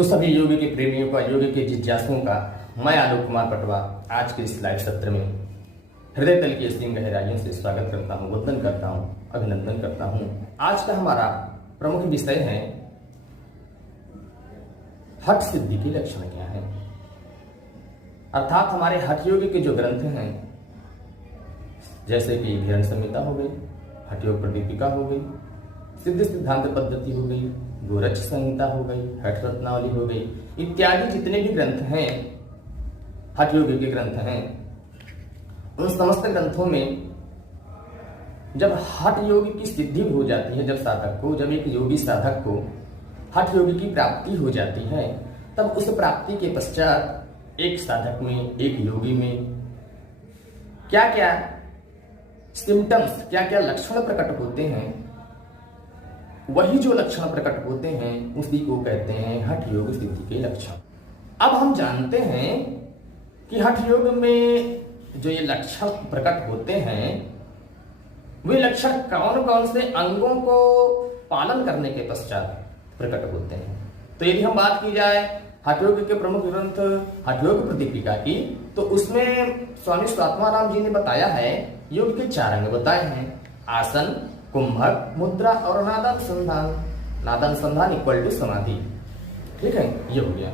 तो सभी योग के प्रेमियों का, योग के जिज्ञासुओं का मैं आलोक कुमार पटवा आज के इस लाइव सत्र में हृदय तल की असीम गहराइयों से स्वागत करता हूं, वंदन करता हूं, अभिनंदन करता हूं। आज का हमारा प्रमुख विषय है हठ सिद्धि के लक्षण क्या है। अर्थात हमारे हठ योग के जो ग्रंथ हैं, जैसे कि धीरण संहिता हो गई, हठ योग प्रदीपिका हो गई, सिद्ध सिद्धांत पद्धति हो गई, गोरक्ष संहिता हो गई, हठ रत्नावली हो गई, इत्यादि जितने भी ग्रंथ हैं, हठ योग के ग्रंथ हैं, उन समस्त ग्रंथों में जब हठ योग की सिद्धि हो जाती है, जब साधक को, जब एक योगी साधक को हठ योग की प्राप्ति हो जाती है, तब उस प्राप्ति के पश्चात एक साधक में, एक योगी में क्या क्या सिम्टम्स, क्या क्या लक्षण प्रकट होते हैं, वही जो लक्षण प्रकट होते हैं उसी को कहते हैं हठ योग सिद्धि के लक्षण। अब हम जानते हैं कि हठ योग में जो ये लक्षण प्रकट होते हैं, वे लक्षण कौन कौन से अंगों को पालन करने के पश्चात प्रकट होते हैं। तो यदि हम बात की जाए हठ योग के प्रमुख ग्रंथ हठ योग प्रदीपिका की, तो उसमें स्वामी स्वात्माराम जी ने बताया है, योग के 4 अंग बताए हैं: आसन, कुंभक, मुद्रा और नादानुसंधान। नादानुसंधान इक्वल टू समाधि। ठीक है, ये हो गया।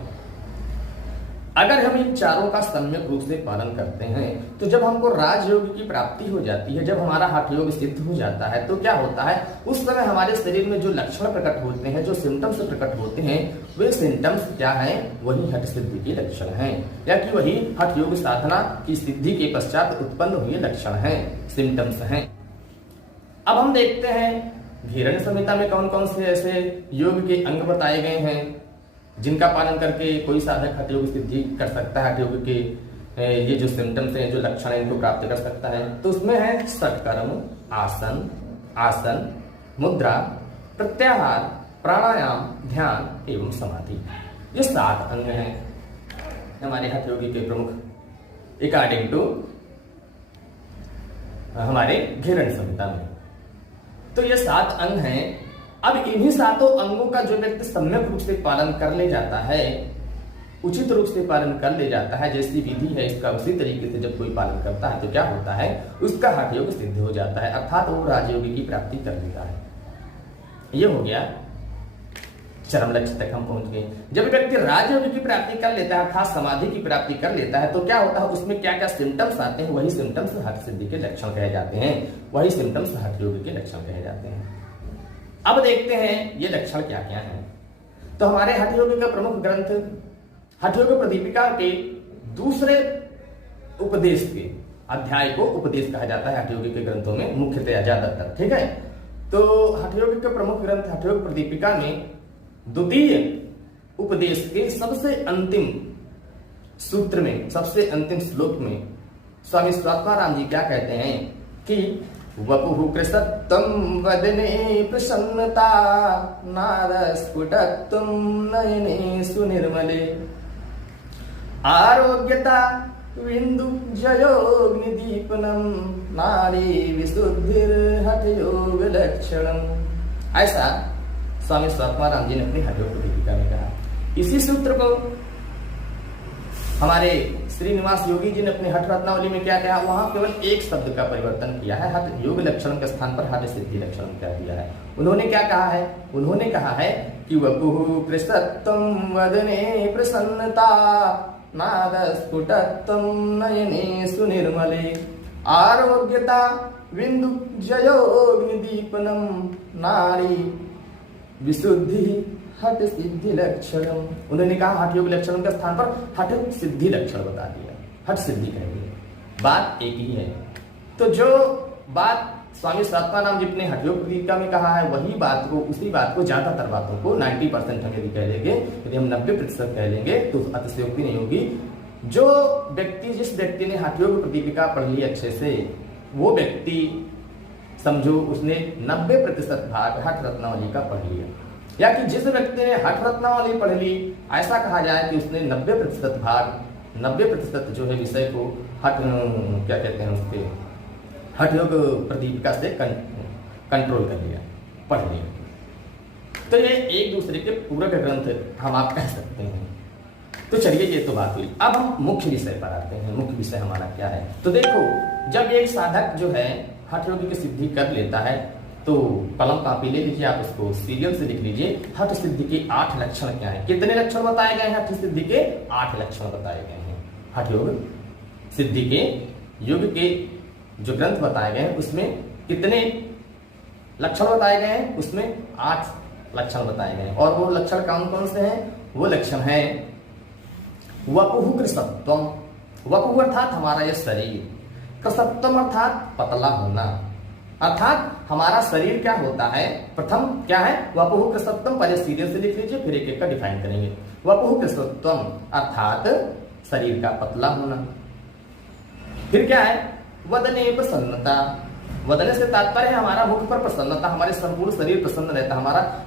अगर हम इन चारों का सम्यक रूप से पालन करते हैं, तो जब हमको राजयोग की प्राप्ति हो जाती है, जब हमारा हठ योग सिद्ध हो जाता है, तो क्या होता है, उस समय हमारे शरीर में जो लक्षण प्रकट होते हैं, जो सिम्टम्स प्रकट होते हैं, वे सिम्टम्स क्या हैं, वही हठ सिद्धि के लक्षण हैं, या कि वही हठ योग साधना की सिद्धि के पश्चात उत्पन्न हुए लक्षण हैं, सिम्टम्स हैं। अब हम देखते हैं धीरण संहिता में कौन कौन से ऐसे योग के अंग बताए गए हैं जिनका पालन करके कोई साधक हठ योग सिद्धि कर सकता है, हठ योग के ये जो सिम्टम्स हैं, जो लक्षण हैं, इनको प्राप्त कर सकता है। तो उसमें है षटकर्म, आसन, मुद्रा, प्रत्याहार, प्राणायाम, ध्यान एवं समाधि। ये 7 अंग हैं हमारे हठ योगी के प्रमुख, अकॉर्डिंग टू हमारे धीरण संहिता में। तो ये 7 अंग हैं। अब इन्हीं 7 अंगों का जो व्यक्ति सम्यक रूप से पालन कर ले जाता है, उचित रूप से पालन कर ले जाता है, जैसी विधि है इसका उसी तरीके से जब कोई पालन करता है, तो क्या होता है, उसका हठ योग सिद्ध हो जाता है, अर्थात वो राजयोगी की प्राप्ति कर लेता है। ये हो गया, चरम लक्ष्य तक हम पहुंच गए। जब व्यक्ति राजयोगी की प्राप्ति कर लेता है, अर्थात समाधि की प्राप्ति कर लेता है, तो क्या होता है, उसमें क्या क्या सिम्टम्स आते हैं, वही सिम्टम्स हठ सिद्धि के लक्षण कहे जाते हैं, वही सिम्टम्स हठ योग के लक्षण कहे जाते हैं। अब देखते हैं ये लक्षण क्या क्या हैं। तो हमारे हठ योग का प्रमुख ग्रंथ हठ योग प्रदीपिका के दूसरे उपदेश के अध्याय को उपदेश कहा जाता है हठ योग के ग्रंथों में, मुख्यतया ज्यादातर। ठीक है, तो हठ योग के प्रमुख ग्रंथ हठ योग प्रदीपिका में द्वितीय उपदेश के सबसे अंतिम सूत्र में, सबसे अंतिम श्लोक में स्वामी स्वात्माराम जी क्या कहते हैं कि वपुः कृशत्वं वदने प्रसन्नता, नारस्फुटत्वं नयने सुनिर्मले, आरोग्यता विन्दुजयोग्निदीपनं, नारी विशुद्धिर्हठ योग लक्षणम्। ऐसा स्वामी स्वात्माराम जी ने अपनी हठ योग प्रदीपिका में कहा। इसी सूत्र को हमारे श्रीनिवास योगी जी ने अपने हठ रत्नावली में क्या कहा, वहां केवल एक शब्द का परिवर्तन किया है, हठ योग लक्षण के स्थान पर हठ सिद्धि लक्षण क्या दिया है। उन्होंने क्या कहा है, उन्होंने कहा है कि वपुः कृशत्वं वदने प्रसन्नता, नादस्फुटत्वं नयने सुनिर्मले, आरोग्यता विन्दुजयोग्निदीपनं, नारी विशुद्धि हठ सिद्धि लक्षणम। उन्होंने कहा हठ योग लक्षण के स्थान पर हठ सिद्धि लक्षण बता दिया, हठ सिद्धि कहेंगे, बात एक ही है। तो जो बात स्वामी स्वात्माराम जी ने हठ योग प्रदीपिका में कहा है, वही बात को, उसी बात को, ज्यादातर बातों को 90% हम यदि कह लेंगे, यदि हम 90% कह लेंगे तो अतिशयोक्ति नहीं होगी। जो व्यक्ति, जिस व्यक्ति ने हठ योग प्रदीपिका पढ़ ली अच्छे से, वो व्यक्ति समझो उसने 90% भाग हठ रत्नावली का पढ़ लिया, या कि जिस व्यक्ति ने हठ रत्नावली पढ़ ली, ऐसा कहा जाए कि उसने 90% भाग, 90% जो है विषय को हठ क्या कहते हैं उसके हठ योग प्रदीपिका से कंट्रोल कर लिया, पढ़ लिया। तो ये एक दूसरे के पूरक ग्रंथ हम आप कह सकते हैं। तो चलिए ये तो बात हुई, अब हम मुख्य विषय पर आते हैं। मुख्य विषय हमारा क्या है? तो देखो, जब एक साधक जो है हठ योगी की सिद्धि कर लेता है तो कलम कापी ले लीजिए, आप उसको सीरियल से लिख लीजिए। हठ सिद्धि के 8 लक्षण क्या है? कितने लक्षण बताए गए हैं? हठ सिद्धि के 8 लक्षण बताए गए हैं। हठ योग सिद्धि के योग के जो ग्रंथ बताए गए हैं उसमें कितने लक्षण बताए गए हैं? उसमें 8 लक्षण बताए गए हैं। और वो लक्षण कौन कौन से हैं? वो लक्षण है वपुः कृशत्वम। वपुः अर्थात हमारा यह शरीर, कृशत्वम अर्थात पतला होना, अर्थात हमारा शरीर क्या होता है? प्रथम क्या है? वपुः कृशत्वम, पहले सीरियल से लिख लीजिए, फिर एक एक का डिफाइन करेंगे। वपुः कृशत्वम अर्थात शरीर का पतला होना। फिर क्या है? वदने प्रसन्नता। वदने से तात्पर्य है हमारा मुख पर प्रसन्नता, हमारे संपूर्ण शरीर प्रसन्न रहता है,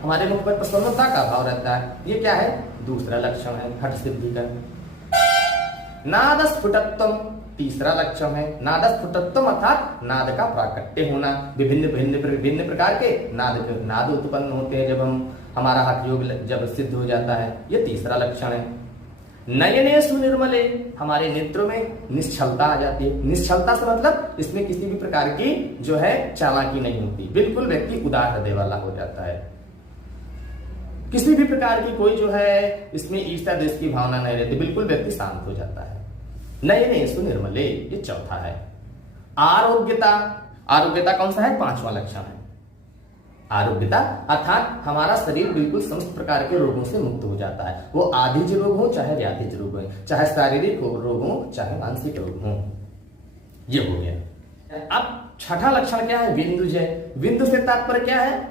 हमारे मुख पर प्रसन्नता का भाव रहता है। ये क्या है? दूसरा लक्षण है हठ सिद्धि का। नादस्फुटत्वम तीसरा लक्षण है। नादस्फुटत्वम अर्थात नाद का प्राकट्य होना। विभिन्न प्रकार के नाद उत्पन्न होते हैं जब हमारा हठ योग जब सिद्ध हो जाता है। ये तीसरा लक्षण है। नयने सुनिर्मले, हमारे नेत्रों में निश्चलता आ जाती है। निश्चलता से मतलब इसमें किसी भी प्रकार की जो है चालाकी नहीं होती, बिल्कुल व्यक्ति उदार हृदय वाला हो जाता है। किसी भी प्रकार की कोई जो है इसमें ईर्ष्या द्वेष की भावना नहीं रहती, बिल्कुल व्यक्ति शांत हो जाता है। नयने सुनिर्मले, ये चौथा है। आरोग्यता, आरोग्यता कौन सा है? 5वां लक्षण है। आरोग्यता अर्थात हमारा शरीर बिल्कुल समस्त प्रकार के रोगों से मुक्त हो जाता है। वो आधिज रोग हो चाहे व्याधिज रोग हो, चाहे शारीरिक रोग हो चाहे मानसिक रोग हो। ये हो गया। अब छठा लक्षण क्या है? विंदुजय। विंदु से तात्पर्य क्या है?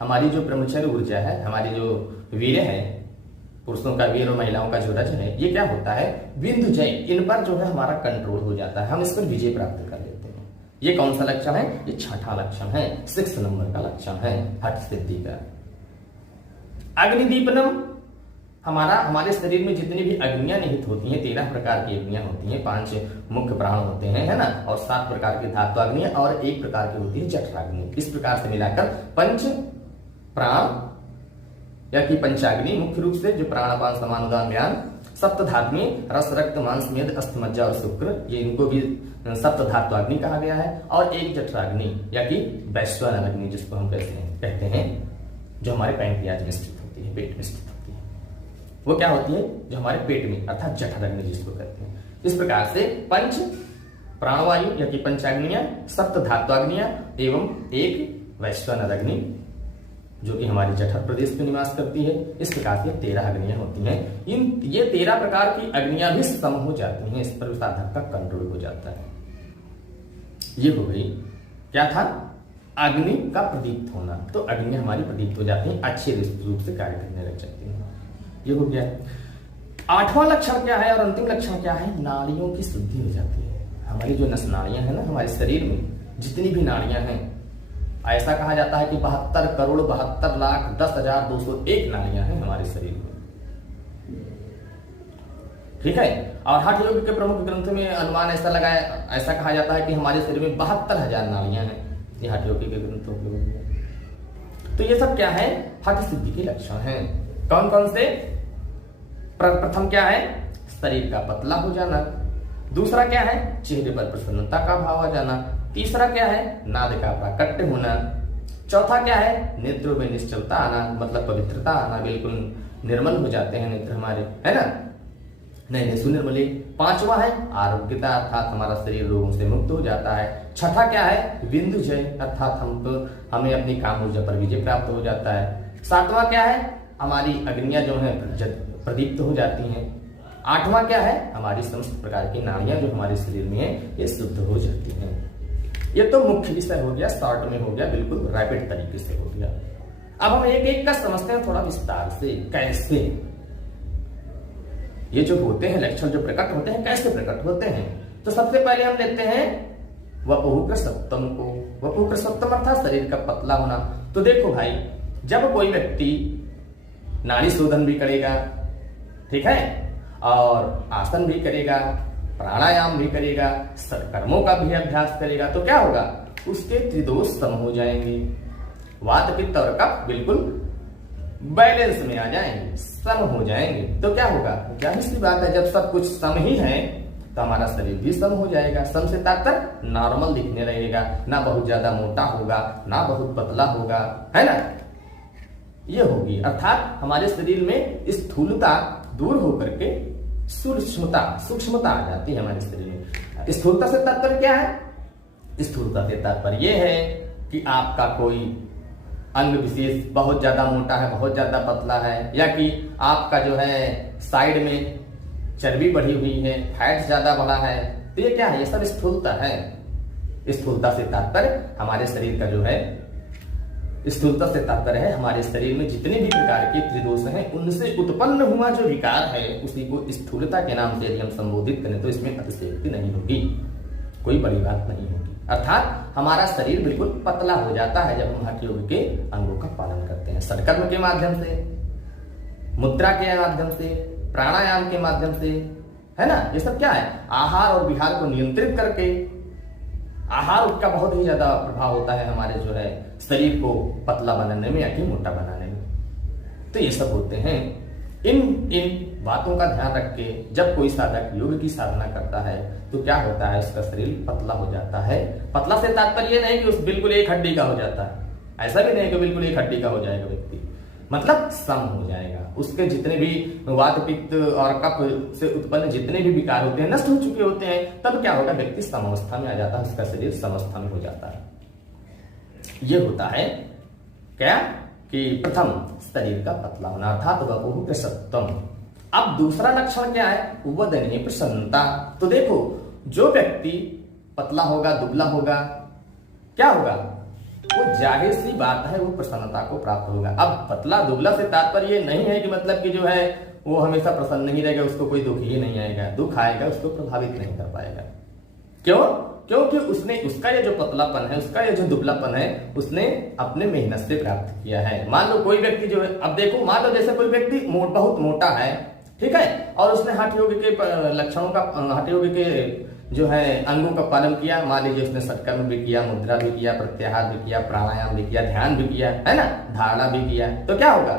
हमारी जो ब्रह्मचर्य ऊर्जा है, हमारी जो वीर है, पुरुषों का वीर और महिलाओं का जो रज है, ये क्या होता है? विंदुजय। इन पर जो है हमारा कंट्रोल हो जाता है, हम इस पर विजय प्राप्त कर लेते हैं। ये कौन सा लक्षण है? ये छठा लक्षण है, 6 नंबर का लक्षण है हठ सिद्धि का। अग्निदीपनम, हमारे शरीर में जितनी भी अग्नियां निहित होती हैं, 13 प्रकार की अग्नियां होती हैं, 5 मुख्य प्राण होते हैं, है ना, और 7 प्रकार की धातु अग्नि और 1 प्रकार की होती है जठराग्नि। इस प्रकार से मिलाकर 5 प्राण या कि पंचाग्नि, मुख्य रूप से जो प्राणापान समान उदान व्यान, सप्तधात्मी रस रक्त मांस मेद अस्थि मज्जा और शुक्र, ये इनको भी सप्तधातु अग्नि कहा गया है। और 1 जठराग्नि या कि वैश्वानर अग्नि जिसको हम कहते हैं, जो हमारे पैंक्रियाज में स्थित होती है, पेट में स्थित होती है। वो क्या होती है? जो हमारे पेट में अर्थात जठराग्नि जिसको कहते हैं। इस प्रकार से 5 प्राणवायु या कि पंचाग्नियां, सप्तधातु अग्नियां एवं 1 वैश्वानर अग्नि जो कि हमारी जठर प्रदेश में निवास करती है। इस प्रकार से 13 अग्नियां होती हैं। ये 13 प्रकार की अग्नियां भी सम हो जाती हैं, इस पर साधक का कंट्रोल हो जाता है। ये हो गई, क्या था? अग्नि का प्रदीप्त होना। तो अग्नियां हमारी प्रदीप्त हो जाती हैं, अच्छे रूप से कार्य करने लग जाती हैं। ये हो गया। 8वां लक्षण क्या है और अंतिम लक्षण क्या है? नाड़ियों की शुद्धि हो जाती है। हमारी जो नस नाड़ियां हैं ना, हमारे शरीर में जितनी भी नाड़ियां हैं, ऐसा कहा जाता है कि 72 करोड़ 72 लाख 10,201 नाड़ियां हैं हमारे शरीर में। ठीक है। और हठ योग के प्रमुख ग्रंथ में अनुमान ऐसा कहा जाता है कि हमारे शरीर में 72,000 नाड़ियां हैं। ये हठ योग के ग्रंथों के। तो ये सब क्या है? हठ सिद्धि के लक्षण हैं। कौन कौन से? प्रथम क्या है? शरीर का पतला हो जाना। दूसरा क्या है? चेहरे पर प्रसन्नता का भाव आ जाना। तीसरा क्या है? नाद का प्राकट्य होना। चौथा क्या है? नेत्रों में निश्चलता आना, मतलब पवित्रता आना, बिल्कुल निर्मल हो जाते हैं नेत्र हमारे, है ना, नहीं सुनिर्मले। 5वां है आरोग्यता, अर्थात हमारा शरीर रोगों से मुक्त हो जाता है। छठा क्या है? विंदुजय, अर्थात हमें अपनी काम ऊर्जा पर विजय प्राप्त हो जाता है। 7वां क्या है? हमारी अग्नियां जो है प्रदीप्त हो जाती हैं। 8वां क्या है? हमारी समस्त प्रकार की नाड़ियां जो हमारे शरीर में है ये शुद्ध हो जाती हैं। ये तो मुख्य विषय हो गया, शॉर्ट में हो गया, बिल्कुल रैपिड तरीके से हो गया। अब हम एक एक का समझते हैं थोड़ा विस्तार से। कैसे ये जो होते हैं लक्षण, जो प्रकट होते हैं, कैसे प्रकट होते हैं? तो सबसे पहले हम लेते हैं वपुः कृशत्वम को। वपुः कृशत्वम अर्थात शरीर का पतला होना। तो देखो भाई, जब कोई व्यक्ति नाड़ी शोधन भी करेगा, ठीक है, और आसन भी करेगा, प्राणायाम भी करेगा, कर्मों का भी अभ्यास करेगा, तो क्या होगा? उसके त्रिदोष सम हो जाएंगे। वात पित्त और कफ बिल्कुल बैलेंस में आ जाएंगे, सम हो जाएंगे। तो क्या होगा, जाहिर सी बात है, जब सब कुछ सम ही है तो हमारा शरीर भी सम हो जाएगा। सम से तात्पर्य नॉर्मल दिखने लगेगा, ना बहुत ज्यादा मोटा होगा ना बहुत पतला होगा, है ना। ये होगी, अर्थात हमारे शरीर में स्थूलता दूर होकर के सूक्ष्मता आ जाती है हमारे शरीर में। स्थूलता से तात्पर्य क्या है, स्थूलता से तात्पर्य यह है कि आपका कोई अंग विशेष बहुत ज्यादा मोटा है, बहुत ज्यादा पतला है, या कि आपका जो है साइड में चर्बी बढ़ी हुई है, फैट ज्यादा बढ़ा है। तो ये क्या है, ये सब स्थूलता है। स्थूलता से तात्पर्य हमारे शरीर का जो है, स्थूलता से तात्पर्य है हमारे शरीर में जितने भी प्रकार के त्रिदोष हैं उनसे उत्पन्न हुआ जो विकार है उसी को स्थूलता के नाम से यदि हम संबोधित करें तो इसमें अतिशयोक्ति नहीं होगी, कोई बड़ी बात नहीं होगी। अर्थात हमारा शरीर बिल्कुल पतला हो जाता है जब हम हठ योग के अंगों का पालन करते हैं, सत्कर्म के माध्यम से, मुद्रा के माध्यम से, प्राणायाम के माध्यम से, है ना। ये सब क्या है, आहार और विहार को नियंत्रित करके। आहार का बहुत ही ज्यादा प्रभाव होता है हमारे जो है शरीर को पतला बनाने में या कि मोटा बनाने में। तो ये सब होते हैं। इन बातों का ध्यान रख के जब कोई साधक योग की साधना करता है तो क्या होता है, उसका शरीर पतला हो जाता है। पतला से तात्पर्य ये नहीं कि उस बिल्कुल एक हड्डी का हो जाता है, ऐसा भी नहीं कि बिल्कुल एक हड्डी का हो जाएगा व्यक्ति, मतलब सम हो जाएगा। उसके जितने भी वात पित्त और कफ से उत्पन्न जितने भी विकार होते हैं नष्ट हो चुके होते हैं। तब क्या होगा, व्यक्ति समावस्था में आ जाता है, उसका शरीर समावस्था में हो जाता है। ये होता है क्या कि प्रथम शरीर का पतला होना, अर्थात वपुः कृशत्वम्। अब दूसरा लक्षण क्या है, वदनीय प्रसन्नता। तो देखो, जो व्यक्ति पतला होगा, दुबला होगा, क्या होगा, वो जाहिर सी बात है वो प्रसन्नता को प्राप्त होगा। अब पतला दुबला से तात्पर्य ये नहीं है कि मतलब कि जो है वो हमेशा प्रसन्न नहीं रहेगा, उसको कोई दुख ही नहीं आएगा। दुख आएगा, उसको प्रभावित नहीं कर पाएगा। क्यों, क्योंकि उसने उसका ये जो पतलापन है, उसका ये जो दुबलापन है, उसने अपने मेहनत से प्राप्त किया है। मान लो कोई व्यक्ति जो है, अब देखो मान लो जैसे कोई व्यक्ति बहुत मोटा है, ठीक है, और उसने हठ योग के लक्षणों का, हठ योग के जो है अंगों का पालन किया। मान लीजिए उसने सत्कर्म भी किया, मुद्रा भी किया, प्रत्याहार भी किया, प्राणायाम भी किया, ध्यान भी किया, है ना, धारणा भी किया। तो क्या होगा,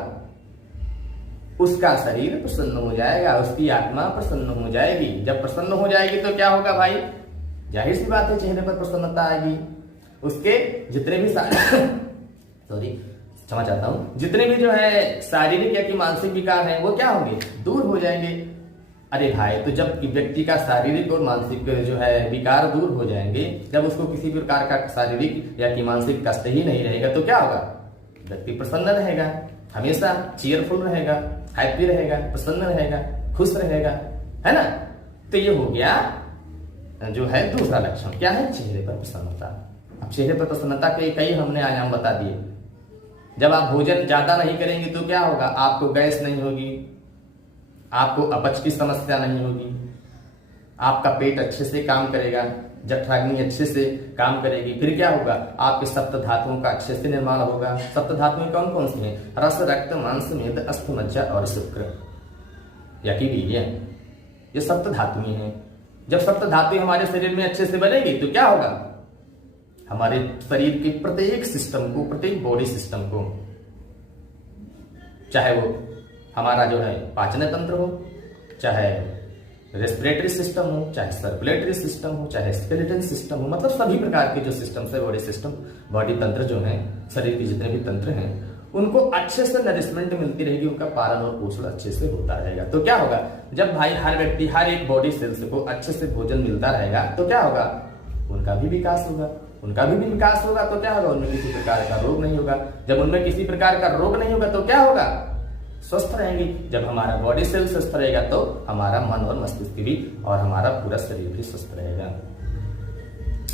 उसका शरीर प्रसन्न हो जाएगा, उसकी आत्मा प्रसन्न हो जाएगी। जब प्रसन्न हो जाएगी तो क्या होगा भाई, जाहिर सी बात है चेहरे पर प्रसन्नता आएगी। उसके जितने भी क्षमा चाहता हूं, जितने भी जो है शारीरिक या कि मानसिक विकार हैं वो क्या होंगे, दूर हो जाएंगे। अरे भाई, तो जब व्यक्ति का शारीरिक और मानसिक जो है विकार दूर हो जाएंगे, जब उसको किसी प्रकार का शारीरिक या कि मानसिक कष्ट ही नहीं रहेगा, तो क्या होगा, व्यक्ति प्रसन्न रहेगा, हमेशा चीयरफुल रहेगा, हैप्पी रहेगा, प्रसन्न रहेगा, खुश रहेगा, है ना। तो ये हो गया जो है दूसरा लक्षण, क्या है, चेहरे पर प्रसन्नता। अब चेहरे पर प्रसन्नता के कई हमने आयाम बता दिए। जब आप भोजन ज्यादा नहीं करेंगे तो क्या होगा, आपको गैस नहीं होगी, आपको अपच की समस्या नहीं होगी, आपका पेट अच्छे से काम करेगा, जठराग्नि अच्छे से काम करेगी। फिर क्या होगा, आपके सप्त धातुओं का अच्छे से निर्माण होगा। सप्त धातुएं कौन कौन सी हैं, रस, रक्त, मांस, मेद, अस्थि, मज्जा और शुक्र या कि वीर्य, ये सप्त धातुएं हैं। जब सप्त धातुएं हमारे शरीर में अच्छे से बनेगी तो क्या होगा, हमारे शरीर के प्रत्येक सिस्टम को, प्रत्येक बॉडी सिस्टम को, चाहे वो हमारा जो है पाचन तंत्र हो, चाहे रेस्पिरेटरी सिस्टम हो, चाहे सर्कुलेटरी सिस्टम हो, चाहे स्केलेटन सिस्टम हो, मतलब सभी प्रकार के जो सिस्टम है, बॉडी सिस्टम, बॉडी तंत्र जो है, शरीर के जितने भी तंत्र हैं, उनको अच्छे से नरिशमेंट मिलती रहेगी, उनका पालन और पोषण अच्छे से होता रहेगा। तो क्या होगा, जब भाई हर व्यक्ति, हर एक बॉडी सेल्स को अच्छे से भोजन मिलता रहेगा तो क्या होगा, उनका भी विकास होगा। उनका भी विकास होगा तो क्या होगा, उनमें किसी प्रकार का रोग नहीं होगा। जब उनमें किसी प्रकार का रोग नहीं होगा तो क्या होगा, स्वस्थ रहेंगे। जब हमारा बॉडी सेल स्वस्थ रहेगा तो हमारा मन और मस्तिष्क भी और हमारा पूरा शरीर भी स्वस्थ रहेगा।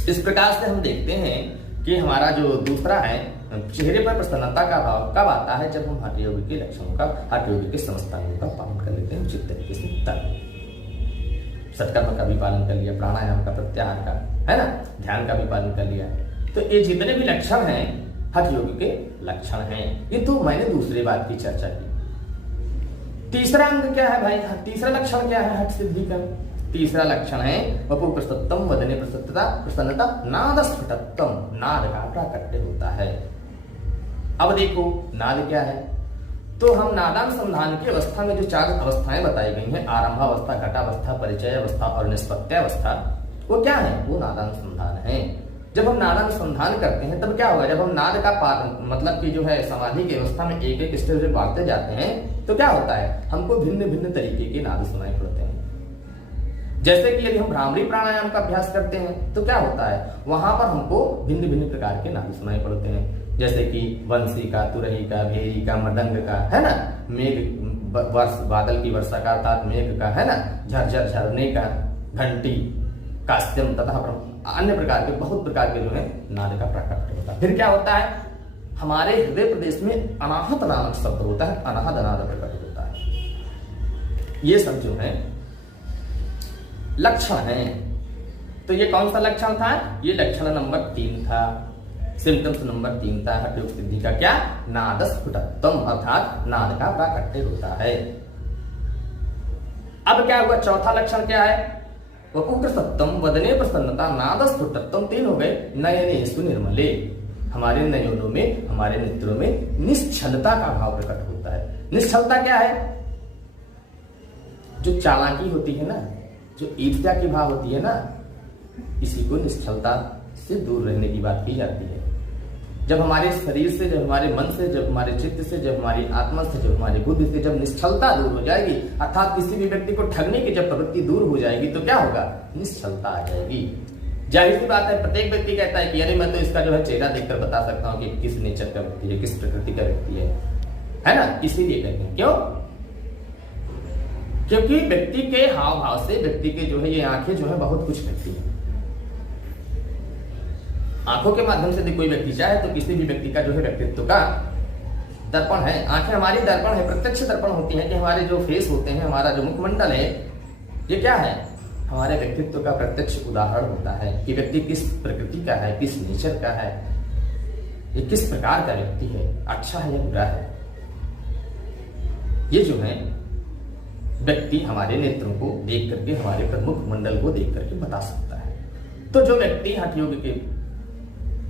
इस प्रकार से हम देखते हैं कि हमारा जो दूसरा है, चेहरे पर प्रसन्नता का भाव कब आता है, जब हम हठ योग के लक्षणों का, हठ योग के समस्त अंगों का पालन कर लेते हैं उचित तरीके से। तब सत्कर्म का भी पालन कर लिया, प्राणायाम का, प्रत्याहार का, है ना, ध्यान का भी पालन कर लिया। तो ये जितने भी लक्षण हैं हठ योग के लक्षण हैं। ये तो मैंने दूसरी बात की चर्चा की। तीसरा अंग क्या है भाई, तीसरा लक्षण क्या है हठ सिद्धि का, तीसरा लक्षण है वपुः कृशत्वम्, वदने प्रसन्नता, नाद स्फुटत्वम्, नाद का प्राकट्य होता है। अब देखो नाद क्या है, तो हम नादानुसंधान की अवस्था में जो 4 अवस्थाएं बताई गई हैं, आरंभावस्था, घटावस्था, परिचय अवस्था और निष्पत्त्यावस्था, वो क्या है? वो नादानुसंधान है। जब हम नादानुसंधान करते हैं तब क्या होगा? जब हम नाद का मतलब कि जो है समाधि की अवस्था में एक एक स्टेज में बढ़ते जाते हैं तो क्या होता है? हमको भिन्न भिन्न तरीके के नाद सुनाई पड़ते हैं। जैसे कि यदि हम भ्रामरी प्राणायाम का अभ्यास करते हैं तो क्या होता है? वहां पर हमको भिन्न भिन्न प्रकार के नाद सुनाई पड़ते हैं, जैसे कि वंशी का, तुरही का, भेरी का, मृदंग का, है ना, मेघ बादल की वर्षा का अर्थात मेघ का, है ना, झरझर झरने का, घंटी, कास्यम तथा अन्य प्रकार के बहुत प्रकार के जो है नाद का प्रकट होता है। फिर क्या होता है? हमारे हृदय प्रदेश में अनाहत नामक शब्द होता है, अनाहत नाद प्रकट होता है। ये सब जो है लक्षण है। तो ये कौन सा लक्षण था? ये लक्षण नंबर 3 था, सिम्टम्स नंबर 3 था हठ योग सिद्धि का। क्या? नादस्फुटत्वम, अर्थात नाद का प्राकट्य होता है। अब क्या हुआ? चौथा लक्षण क्या है? वपुकृतत्वम, वदने प्रसन्नता, नादस्फुटत्वम। 3 हो गए। नयनेषु निर्मले, हमारे नयनों में, हमारे नेत्रों में निश्चलता का भाव प्रकट होता है। निश्चलता क्या है? जो चालाकी होती है ना, जो ईर्ष्या की भाव होती है ना, इसी को निश्चलता से दूर रहने की बात की जाती है। जब हमारे शरीर से, जब हमारे मन से, जब हमारे चित्त से, जब हमारी आत्मा से, जब हमारी बुद्धि से जब निश्चलता दूर हो जाएगी, अर्थात किसी भी व्यक्ति को ठगने की जब प्रवृत्ति दूर हो जाएगी तो क्या होगा? निश्चलता आ जाएगी। जाहिर सी बात है, प्रत्येक व्यक्ति कहता है कि अरे मैं तो इसका जो है चेहरा देखकर बता सकता हूँ कि किस नेचर का व्यक्ति है, किस प्रकृति का व्यक्ति है ना। इसीलिए कहते हैं, क्यों? क्योंकि व्यक्ति के हाव भाव से, व्यक्ति के जो है ये आंखें जो है बहुत कुछ कहती है। आंखों के माध्यम से कोई व्यक्ति चाहे तो किसी भी व्यक्ति का जो है व्यक्तित्व का दर्पण है। आंखें हमारी दर्पण है, प्रत्यक्ष दर्पण होती है कि हमारे जो फेस होते हैं, हमारा जो मुखमंडल है, ये क्या है? हमारे व्यक्तित्व का प्रत्यक्ष उदाहरण होता है कि व्यक्ति किस प्रकृति का है, किस नेचर का है, ये किस प्रकार का व्यक्ति है, अच्छा है या बुरा है। ये जो है व्यक्ति हमारे नेत्रों को देख करके, हमारे प्रमुख मंडल को देख करके बता सकता है। तो जो व्यक्ति हठ योग के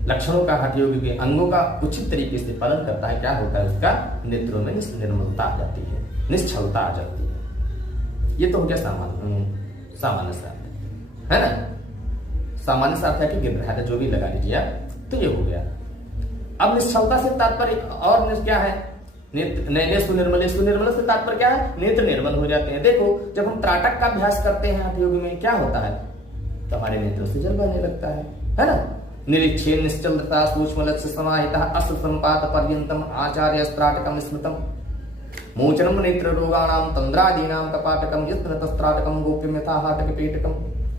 लक्षणों का, हठ योग के अंगों का उचित तरीके से पालन करता है, क्या होता है? उसका नेत्रों में निर्मलता आ जाती है, निश्चलता आ जाती है। ये तो हो गया सामान्य अर्थ, है ना। सामान्य अर्थ है कि गिरधार जो भी लगा लीजिए आप, तो ये हो गया। अब निश्चलता से तात्पर्य और क्या है? नयनेषु निर्मले, सुनिर्मल से तात्पर्य क्या है? नेत्र निर्मल हो जाते हैं। देखो, जब हम त्राटक का अभ्यास करते हैं हठ योग में, क्या होता है? तो हमारे नेत्रों से जल बहने लगता है ना। निरीक्षे निश्चलता सूक्ष्मलक्ष्य समाहितः अश्रु संपात पर्यंतम आचार्य त्राटकम स्मृतम मोचनम नेत्र रोगाणाम तंद्रादीनाम कपाटकम यत्नतस्त्राटकम गोप्यम यथा हाटक पेटकम,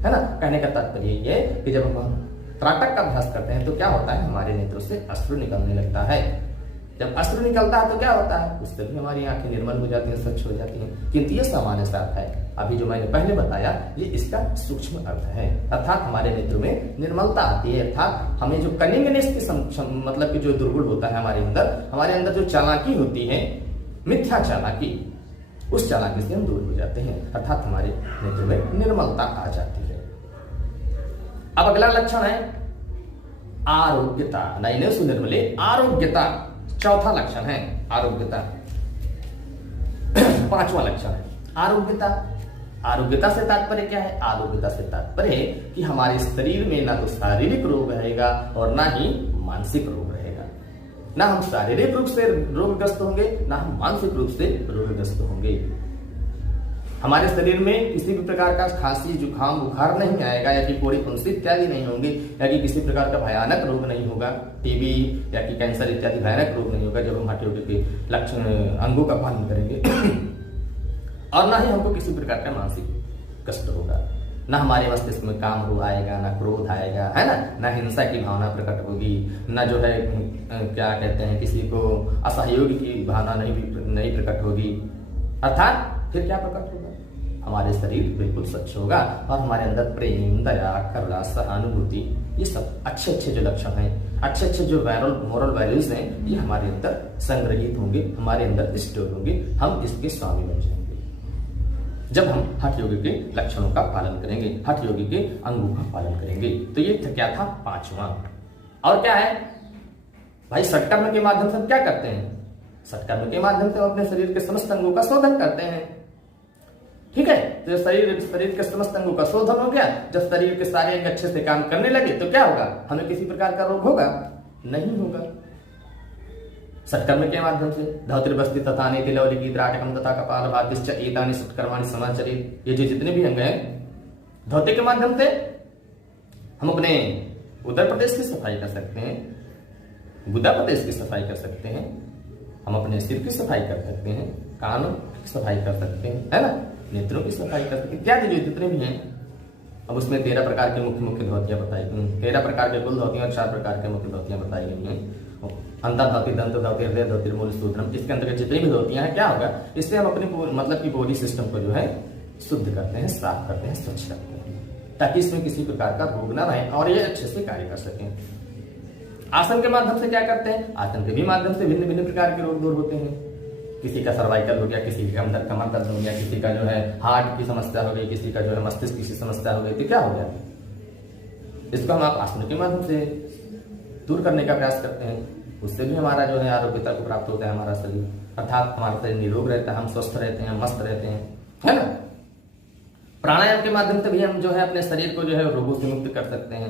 है ना। कहने का तात्पर्य ये है कि जब हम त्राटक का अभ्यास करते हैं तो क्या होता है? हमारे नेत्रों से अश्रु निकलने लगता है। जब अश्रु निकलता है तो क्या होता है? उससे भी हमारी आंखें निर्मल हो जाती हैं, स्वच्छ हो जाती हैं। किंतु ये सामान्य अर्थ है। अभी जो मैंने पहले बताया ये इसका सूक्ष्म अर्थ है, अर्थात हमारे नेत्रों में निर्मलता आती है, अर्थात हमें जो कनिंगनेस की मतलब कि जो दुर्गुण होता है हमारे अंदर जो चालाकी होती है, मिथ्या चालाकी, उस चालाकी से हम दूर हो जाते हैं, अर्थात हमारे नेत्रों में निर्मलता आ जाती है। अब अगला लक्षण है आरोग्यता। नयनेषु निर्मले, आरोग्यता चौथा लक्षण है। आरोग्यता 5वां लक्षण है आरोग्यता। आरोग्यता से तात्पर्य क्या है? आरोग्यता से तात्पर्य है कि हमारे शरीर में ना तो शारीरिक रोग रहेगा और ना ही मानसिक रोग रहेगा। ना हम शारीरिक रूप से रोगग्रस्त होंगे, ना हम मानसिक रूप से रोगग्रस्त होंगे। हमारे शरीर में किसी भी प्रकार का खांसी, जुकाम, बुखार नहीं आएगा, या कि कोड़ी फुंसी इत्यादि नहीं होंगे, या कि किसी प्रकार का भयानक रोग नहीं होगा, टीबी या कि कैंसर इत्यादि भयानक रोग नहीं होगा जब हम हठ योग के लक्षण अंगों का पालन करेंगे। और ना ही हमको किसी प्रकार का मानसिक कष्ट होगा, ना हमारे मस्तिष्क में काम हो आएगा, ना क्रोध आएगा, है ना हिंसा की भावना प्रकट होगी, ना जो है क्या कहते हैं किसी को असहयोग की भावना नहीं प्रकट होगी। अर्थात फिर क्या प्रकट होगा? हमारे शरीर बिल्कुल स्वच्छ होगा और हमारे अंदर प्रेम, दया, करुणा, सहानुभूति, ये सब अच्छे अच्छे जो लक्षण हैं, अच्छे अच्छे जो मोरल वैल्यूज हैं, ये हमारे अंदर संग्रहित होंगे, हमारे अंदर स्टोर होंगे। हम इसके स्वामी बन जाएंगे जब हम हठ योग के लक्षणों का पालन करेंगे, हठ योग के अंगों का पालन करेंगे। तो ये क्या था? 5वां। और क्या है भाई? षटकर्म के माध्यम से हम क्या करते हैं? सत्कर्म के माध्यम से हम अपने शरीर के समस्त अंगों का शोधन करते हैं। ठीक है, तो शरीर के समस्त अंगों का शोधन हो गया। जब शरीर के सारे अंग अच्छे से काम करने लगे तो क्या होगा, हमें किसी प्रकार का रोग होगा? नहीं होगा। सत्कर्म के माध्यम से धौतिर्बस्ति तथा नेतिलौलिकी द्राटकम तथा कपाल भातिश्च एतानि सत्कर्माणि समाचरेत्, ये जो जितने भी अंग हैं धौति के माध्यम से हम अपने उत्तर प्रदेश की सफाई कर सकते हैं, गुदा प्रदेश की सफाई कर सकते हैं, हम अपने सिर की सफाई कर सकते हैं, कानों की सफाई कर सकते हैं, है ना, नेत्रों की सफाई कर सकते हैं, इत्यादि जो जितने भी हैं। अब उसमें 13 प्रकार की मुख्य धोतियां बताई गई, 13 प्रकार के कुल धोतियां और 4 प्रकार के मुख्य धोतियां बताई गई हैं। अंतर धोती, दंत धोती, हृदय धोती, मूल सूत्रम, इसके अंदर जितनी भी धोतियां हैं, क्या होगा, इससे हम अपने मतलब की बॉडी सिस्टम को जो है शुद्ध करते हैं, साफ करते हैं, स्वच्छ करते हैं, ताकि इसमें किसी प्रकार का रोग ना रहे और ये अच्छे से कार्य कर सकें। आसन के माध्यम से क्या करते हैं, आसन के भी माध्यम से भिन्न भिन्न प्रकार के रोग दूर होते हैं। किसी का सर्वाइकल हो गया, किसी का कमर दर्द हो गया, किसी का जो है हार्ट की समस्या हो गई, किसी का जो है मस्तिष्क की समस्या हो गई, तो क्या हो गया, इसको हम आप आसन के माध्यम से दूर करने का प्रयास करते हैं। उससे भी हमारा जो है आरोग्यता को प्राप्त होता है, हमारा शरीर, अर्थात हमारा शरीर निरोग रहता है, हम स्वस्थ रहते हैं, मस्त रहते हैं, है ना। प्राणायाम के माध्यम से भी हम जो है अपने शरीर को जो है रोगों से मुक्त कर सकते हैं।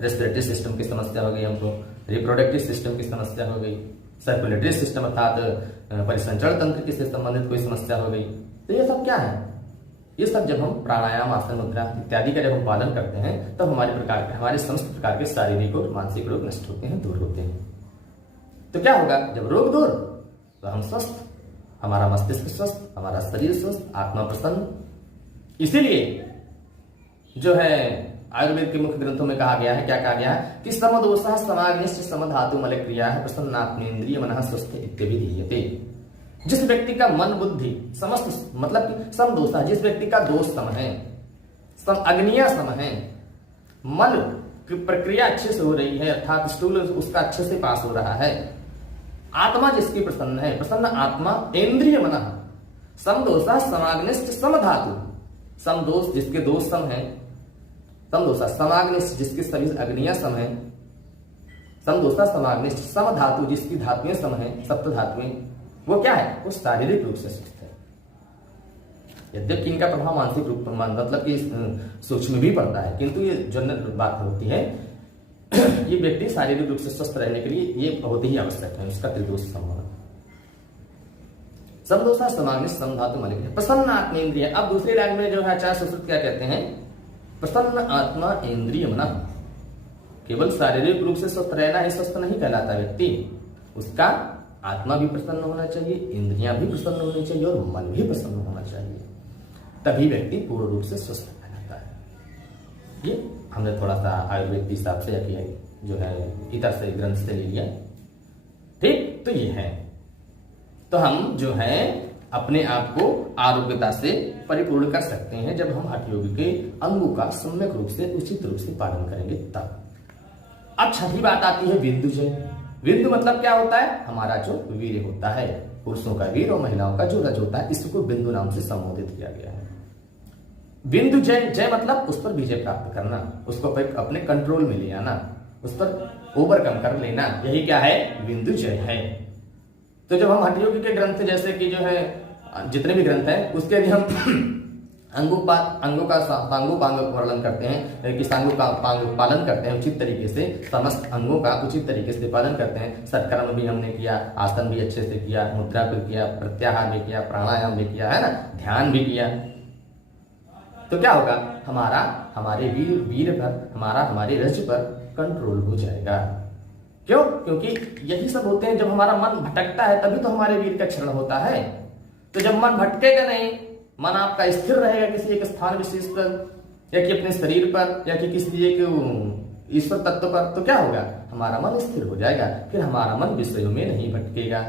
रेस्पिरेटरी सिस्टम की समस्या हो गई हमको, रिप्रोडक्टिव सिस्टम की समस्या हो गई, सर्कुलेटरी सिस्टम अर्थात परिसंचरण तंत्र से संबंधित कोई समस्या हो गई, तो ये सब क्या है, ये सब जब हम प्राणायाम, आसन, मुद्रा इत्यादि का जब हम पालन करते हैं तब तो हमारे समस्त प्रकार के शारीरिक और मानसिक रोग नष्ट होते हैं, दूर होते हैं। तो क्या होगा, जब रोग दूर तो हम स्वस्थ, हमारा मस्तिष्क स्वस्थ, हमारा शरीर स्वस्थ, आत्मा प्रसन्न। इसीलिए जो है आयुर्वेद के मुख्य ग्रंथों में कहा गया है, क्या कहा गया है कि समदोषः समाग्निश्च समधातु मल क्रिया है प्रसन्नात्मेन्द्रिय मनः स्वस्थ इत्यभिधीयते। जिस व्यक्ति का मन बुद्धि समस्त मतलब कि समदोषः, जिस व्यक्ति का दोष सम है, सम अग्नियां सम है, मल की प्रक्रिया अच्छे से हो रही है, अर्थात स्टूल उसका अच्छे से पास हो रहा है, आत्मा जिसकी प्रसन्न है, प्रसन्न आत्मा, इंद्रिय मनः समदोषः समाग्निश्च समधातु, समदोष जिसके दोष सम है, समदोषा समाग्निश्च जिसकी सभी अग्नियां सम है, समदोषा समाग्निश्च समधातु जिसकी धातुएं सम है, सप्त धातुएं, वो क्या है, वो शारीरिक रूप से स्वस्थ है। यद्यपि इनका प्रभाव मानसिक रूप मतलब कि सूक्ष्म भी पड़ता है, किंतु ये जनरल बात होती है ये व्यक्ति शारीरिक रूप से स्वस्थ रहने के लिए ये बहुत ही आवश्यक है, उसका त्रिदोष संबंध। समदोषा समाग्निश्च समधातु मल क्रिया प्रसन्न आत्मेन्द्रिय। अब दूसरी लाइन में जो है आचार्य सुश्रुत क्या कहते हैं, प्रसन्न आत्मा इंद्रिय मना, केवल शारीरिक रूप से स्वस्थ रहना ही स्वस्थ नहीं कहलाता व्यक्ति, उसका आत्मा भी प्रसन्न होना चाहिए, इंद्रियां भी प्रसन्न होनी चाहिए और मन भी प्रसन्न होना चाहिए, तभी व्यक्ति पूर्ण रूप से स्वस्थ कहलाता है। ये हमने थोड़ा सा आयुर्वेद के हिसाब से या जो है इतर से ग्रंथ से ले लिया, ठीक। तो ये है, तो हम जो है अपने आप को आरोग्यता से परिपूर्ण कर सकते हैं जब हम हठ योग के अंगों का सम्यक रूप से उचित रूप से पालन करेंगे तब। अब छठी बात आती है बिंदुजय। बिंदु मतलब क्या होता है, हमारा जो वीर्य होता है, पुरुषों का वीर्य और महिलाओं का जो रज होता है, इसको बिंदु नाम से संबोधित किया गया है। बिंदु जय, जय मतलब उस पर विजय प्राप्त करना, उसको अपने कंट्रोल में ले आना, उस पर ओवरकम कर लेना, यही क्या है, बिंदु जय है। तो जब हम हठ योग के ग्रंथ जैसे कि जो है जितने भी ग्रंथ हैं उसके लिए हम अंगों का सांगोपांग वर्णन करते हैं कि सांगों का पालन करते हैं उचित तरीके से, समस्त अंगों का उचित तरीके से पालन करते हैं। सत्कर्म भी हमने किया, आसन भी अच्छे से किया, मुद्रा भी किया, प्रत्याहार भी किया, प्राणायाम भी किया, है ना, ध्यान भी किया, तो क्या होगा, हमारे वीर पर, हमारे रज पर कंट्रोल हो जाएगा। क्यों? क्योंकि यही सब होते हैं, जब हमारा मन भटकता है तभी तो हमारे वीर का क्षरण होता है। तो जब मन भटकेगा नहीं, मन आपका स्थिर रहेगा किसी एक स्थान विशेष पर, या कि अपने शरीर पर, या कि किसी एक ईश्वर तत्व पर, तो क्या होगा, हमारा मन स्थिर हो जाएगा, फिर हमारा मन विषयों में नहीं भटकेगा,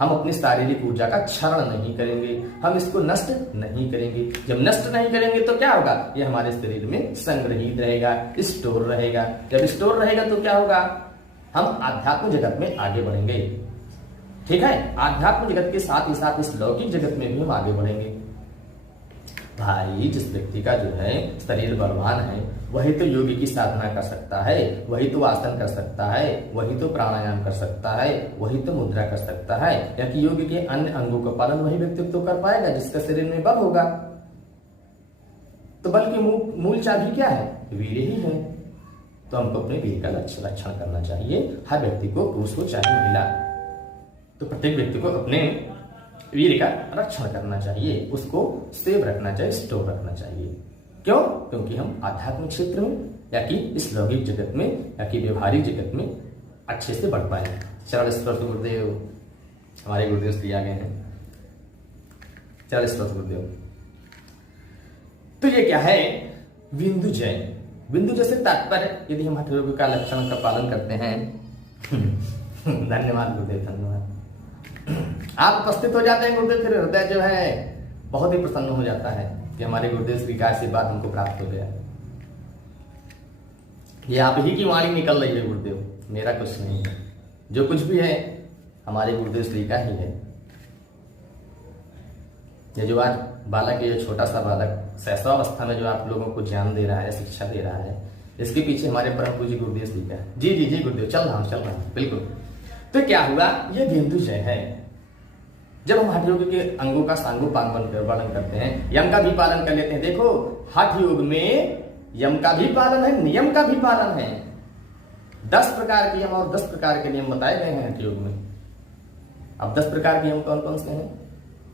हम अपनी शारीरिक ऊर्जा का क्षरण नहीं करेंगे, हम इसको नष्ट नहीं करेंगे। जब नष्ट नहीं करेंगे तो क्या होगा, ये हमारे शरीर में संग्रहित रहेगा, स्टोर रहेगा। जब स्टोर रहेगा तो क्या होगा, हम आध्यात्म जगत में आगे बढ़ेंगे, ठीक है। आध्यात्म जगत के साथ ही साथ इस लौकिक जगत में भी हम आगे बढ़ेंगे। भाई जिस व्यक्ति का जो है शरीर बलवान है वही तो योग की साधना कर सकता है, वही तो आसन कर सकता है, वही तो प्राणायाम कर सकता है, वही तो मुद्रा कर सकता है, या कि योग के अन्य अंगों का पालन वही व्यक्ति तो कर पाएगा जिसका शरीर में बल होगा। तो बल की मूल चाबी क्या है? वीर ही है। तो हमको अपने वीर का रक्षण करना चाहिए, हर व्यक्ति को, पुरुष हो चाहे महिला। तो प्रत्येक व्यक्ति को अपने वीर का रक्षण करना चाहिए, उसको सेव रखना चाहिए, स्टोर रखना चाहिए। क्यों? क्योंकि हम आध्यात्मिक क्षेत्र में या कि इस लौकिक जगत में या कि व्यवहारिक जगत में अच्छे से बढ़ पाए। चरण स्पर्श गुरुदेव, हमारे गुरुदेव श्री आ गए हैं। चरण स्पर्श गुरुदेव। तो ये क्या है? बिंदु जय। बिंदु जैसे तात्पर्य, यदि हम हठ योग का लक्षण का पालन करते हैं धन्यवाद गुरुदेव, धन्यवाद। आप उपस्थित हो जाते हैं गुरुदेव, फिर हृदय जो है बहुत ही प्रसन्न हो जाता है कि हमारे गुरुदेव श्री का आशीर्वाद हमको प्राप्त हो गया। ये आप ही की वाणी निकल रही है गुरुदेव, मेरा कुछ नहीं है। जो कुछ भी है हमारे गुरुदेव श्री का ही है। ये जो आज बालक है, छोटा सा बालक शैशवावस्था में जो आप लोगों को ज्ञान दे रहा है, शिक्षा दे रहा है, इसके पीछे हमारे परम पूज्य गुरुदेव श्री का है। जी जी जी गुरुदेव, चल रहा हूँ बिल्कुल। तो क्या हुआ? ये बिंदु जय है। जब हम हठ योग के अंगों का सांगो पालन करते हैं, यम का भी पालन कर लेते हैं। देखो हठ योग में यम का भी पालन है, नियम का भी पालन है। 10 प्रकार के यम और 10 प्रकार के नियम बताए गए हैं हठ योग में। अब 10 प्रकार के यम कौन कौन से हैं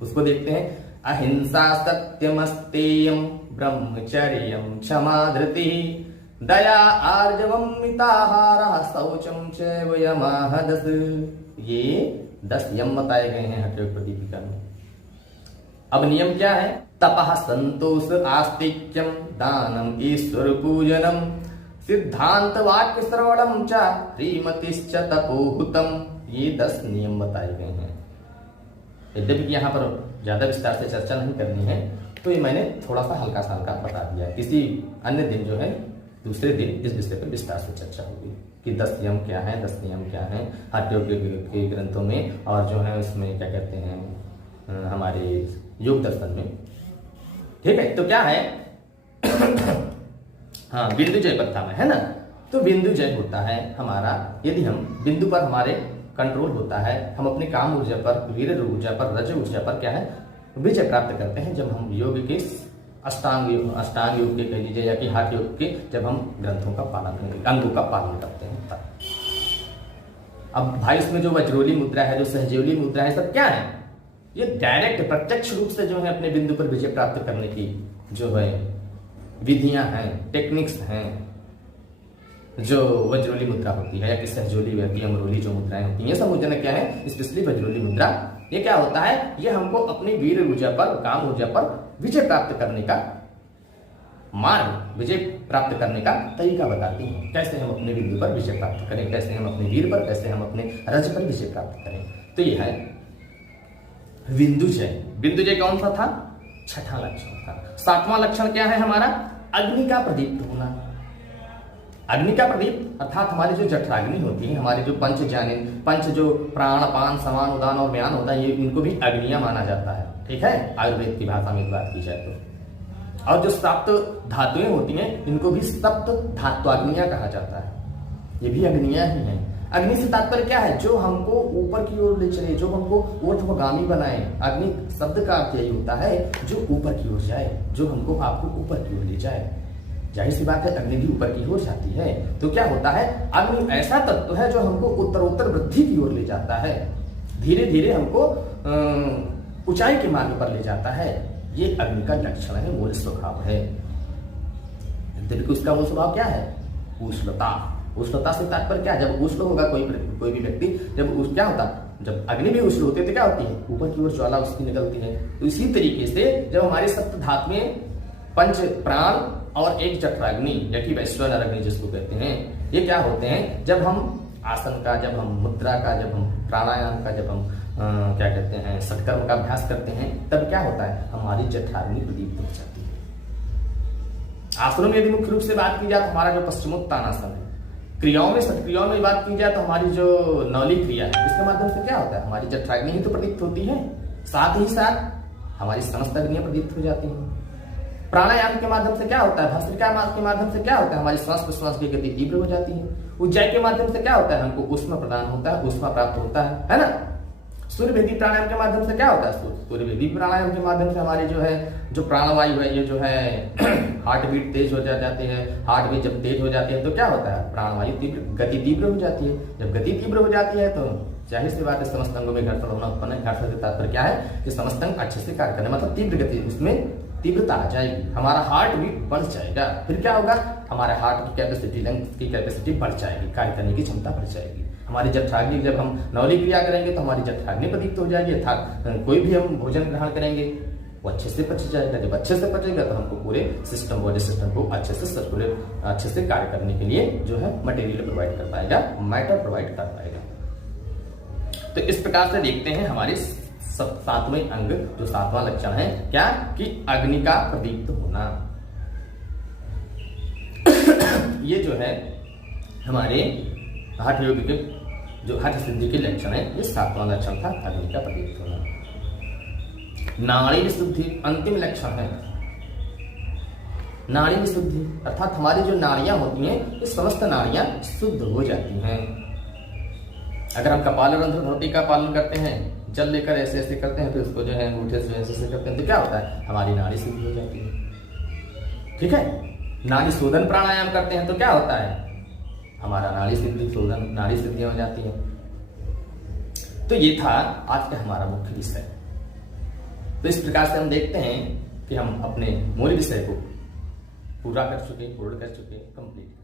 उसको देखते हैं। अहिंसा सत्यमस्तेयम ब्रह्मचर्यम क्षमा धृति दया आर्जवम मिताहारः शौचम चैव यमः 10। ये 10 यम बताए गए हैं हठ योग प्रदीपिका में। अब नियम क्या है? तपः संतोष आस्तिक्यम दानम ईश्वर पूजनम सिद्धांत वाक्य श्रवणम च श्रीमतिश्च तपोहुतम। ये 10 नियम बताए गए हैं। यद्यपि कि यहाँ पर ज्यादा विस्तार से चर्चा नहीं करनी है, तो ये मैंने थोड़ा सा हल्का बता दिया है। किसी अन्य दिन जो है, दूसरे दिन इस विषय पर विस्तार से चर्चा होगी कि 10 यम क्या है, 10 नियम क्या है हठ योग के ग्रंथों में, और जो है उसमें क्या कहते हैं हमारे योग दर्शन में। ठीक है, तो क्या है हाँ, बिंदु जय पत्ता में है ना। तो बिंदु जय होता है हमारा, यदि हम बिंदु पर हमारे कंट्रोल होता है, हम अपने काम ऊर्जा पर, वीर ऊर्जा पर, रज ऊर्जा पर क्या है विजय प्राप्त करते हैं। जब हम योग के अष्टांग योग के कह लीजिए या कि हठ योग के जब हम ग्रंथों का पालन, अंगों का पालन करते हैं तब। अब भाई इसमें जो वज्रोली मुद्रा है, जो सहजोली मुद्रा है, सब क्या है? ये डायरेक्ट प्रत्यक्ष रूप से जो है अपने बिंदु पर विजय प्राप्त करने की जो है विधियां हैं, टेक्निक्स हैं। जो वज्रोली मुद्रा होती है या कि सहजोली या कि अमरोली जो मुद्राएं होती हैं, सब मुद्रा क्या है, स्पेशली वज्रोली मुद्रा, ये क्या होता है? ये हमको अपनी वीर ऊर्जा पर, काम ऊर्जा पर विजय प्राप्त करने का मार्ग, विजय प्राप्त करने का तरीका बताती हैं। कैसे हम अपने बिंदु पर विजय प्राप्त करें, कैसे हम अपने वीर पर, कैसे हम अपने रज पर विजय प्राप्त करें। तो ये है बिंदु जय। बिंदु जय कौन सा था? 6वां लक्षण था। 7वां लक्षण क्या है हमारा? अग्नि का प्रदीप्त होना। अग्नि का प्रदीप अर्थात हमारी जो जठराग्नि होती है, हमारे जो पंच जो प्राण पान समान उदान और व्यान होता है, ये इनको भी अग्नियां माना जाता है। ठीक है, आयुर्वेद की भाषा में बात की जाए तो। और जो सप्त धातुएं होती हैं, इनको भी सप्त धात्वाग्नियां कहा जाता है। ये भी अग्नियां ही हैं। अग्नि से तात्पर्य क्या है? जो हमको ऊपर की ओर ले चले, जो हमको ऊर्ध्वगामी बनाए। अग्नि शब्द का अर्थ यही होता है जो ऊपर की ओर जाए, जो हमको आपको ऊपर की ओर ले जाए। जाहिर सी बात है अग्नि भी ऊपर की ओर जाती है। तो क्या होता है? अग्नि ऐसा तत्व है जो हमको उत्तरोत्तर वृद्धि की ओर ले जाता है, धीरे धीरे हमको ऊंचाई के मार्ग पर ले जाता है। ये अग्नि का लक्षण है, मूल स्वभाव है। उसका मूल स्वभाव क्या है? उष्णता। उष्णता से तात्पर्य क्या है? जब उष्ण होगा कोई भी व्यक्ति, जब क्या होता, जब अग्नि भी उष्ण होती है तो क्या होती है? ऊपर की ओर ज्वाला उसकी निकलती है। तो इसी तरीके से जब हमारे सप्त धातुएं, पंच प्राण और एक जठराग्नि या कि वैश्वानर अग्नि जिसको कहते हैं, ये क्या होते हैं? जब हम आसन का, जब हम मुद्रा का, जब हम प्राणायाम का, जब हम क्या कहते हैं सत्कर्म का अभ्यास करते हैं, तब क्या होता है? हमारी जठराग्नि प्रदीप्त हो जाती है। आसनों में यदि मुख्य रूप से बात की जाए तो हमारा जो पश्चिमोत्तानासन है, क्रियाओं में, सत्क्रियाओं में बात की जाए तो हमारी जो नौली क्रिया है, इसके माध्यम से क्या होता है? हमारी जठराग्नि ही तो प्रदीप्त होती है, साथ ही साथ हमारी समस्त अग्नियां प्रदीप्त हो जाती हैं। प्राणायाम के माध्यम से क्या होता है, भस्त्रिका के माध्यम से क्या होता है, हमारी श्वास प्रश्वास की गति तीव्र हो जाती है। उज्जाई के माध्यम से क्या होता है, हमको ऊष्मा प्रदान होता है, ऊष्मा प्राप्त होता है ना। सूर्य भेदी प्राणायाम के माध्यम से क्या होता है, सूर्य भेदी प्राणायाम के माध्यम से हमारी जो है जो प्राणवायु है ये जो है हार्ट बीट तेज हो जाती है। हार्ट बीट जब तेज हो जाती है तो क्या होता है, प्राणवायु गति तीव्र हो जाती है। जब गति तीव्र हो जाती है तो जाहिर सी बात है समस्त अंगों में घर्षण होना उत्पन्न है। घर्षण से तात्पर्य क्या है कि समस्त अंग अच्छे से कार्य करने, मतलब तीव्र गति, उसमें तीव्रता आ जाएगी, हमारा हार्ट बीट बढ़ जाएगा। फिर क्या होगा, हमारे हार्ट की कैपेसिटी, लंग्स की कैपेसिटी बढ़ जाएगी, कार्य करने की क्षमता बढ़ जाएगी। हमारी जठराग्नि, जब हम नौली क्रिया करेंगे तो हमारी जठराग्नि प्रदीप्त हो जाएगी, अर्थात कोई भी हम भोजन ग्रहण करेंगे वो अच्छे से पच जाएगा। जब अच्छे से पचेगा तो हमको पूरे सिस्टम, बॉडी सिस्टम को अच्छे से सर्कुलेट, अच्छे से कार्य करने के लिए जो है मटेरियल प्रोवाइड कर पाएगा, मैटर प्रोवाइड कर पाएगा। तो इस प्रकार से देखते हैं हमारे सातवें अंग, जो सातवां लक्षण है क्या, कि अग्नि का प्रदीप्त होना। ये जो है हमारे हठ योग के जो हठ सिद्धि के लक्षण है, ये सातवां लक्षण था, अग्नि का प्रदीप्त होना। नाड़ी विशुद्धि अंतिम लक्षण है। नाड़ी विशुद्धि अर्थात हमारी जो नाड़ियां होती हैं, ये समस्त नाड़ियां शुद्ध हो जाती हैं। अगर हम कपालरंध्र भ्रुति का पालन करते हैं, जल लेकर ऐसे ऐसे करते हैं, फिर उसको जो है अंगूठे से ऐसे ऐसे करते हैं, तो क्या होता है, हमारी नाड़ी शुद्ध हो जाती है। ठीक है, नाड़ी शोधन प्राणायाम करते हैं तो क्या होता है, हमारा नाड़ी सिद्धि शोधन, नाड़ी सिद्धि हो जाती है। तो ये था आज का हमारा मुख्य विषय। तो इस प्रकार से हम देखते हैं कि हम अपने मूल विषय को पूर्ण कर चुके, कंप्लीट।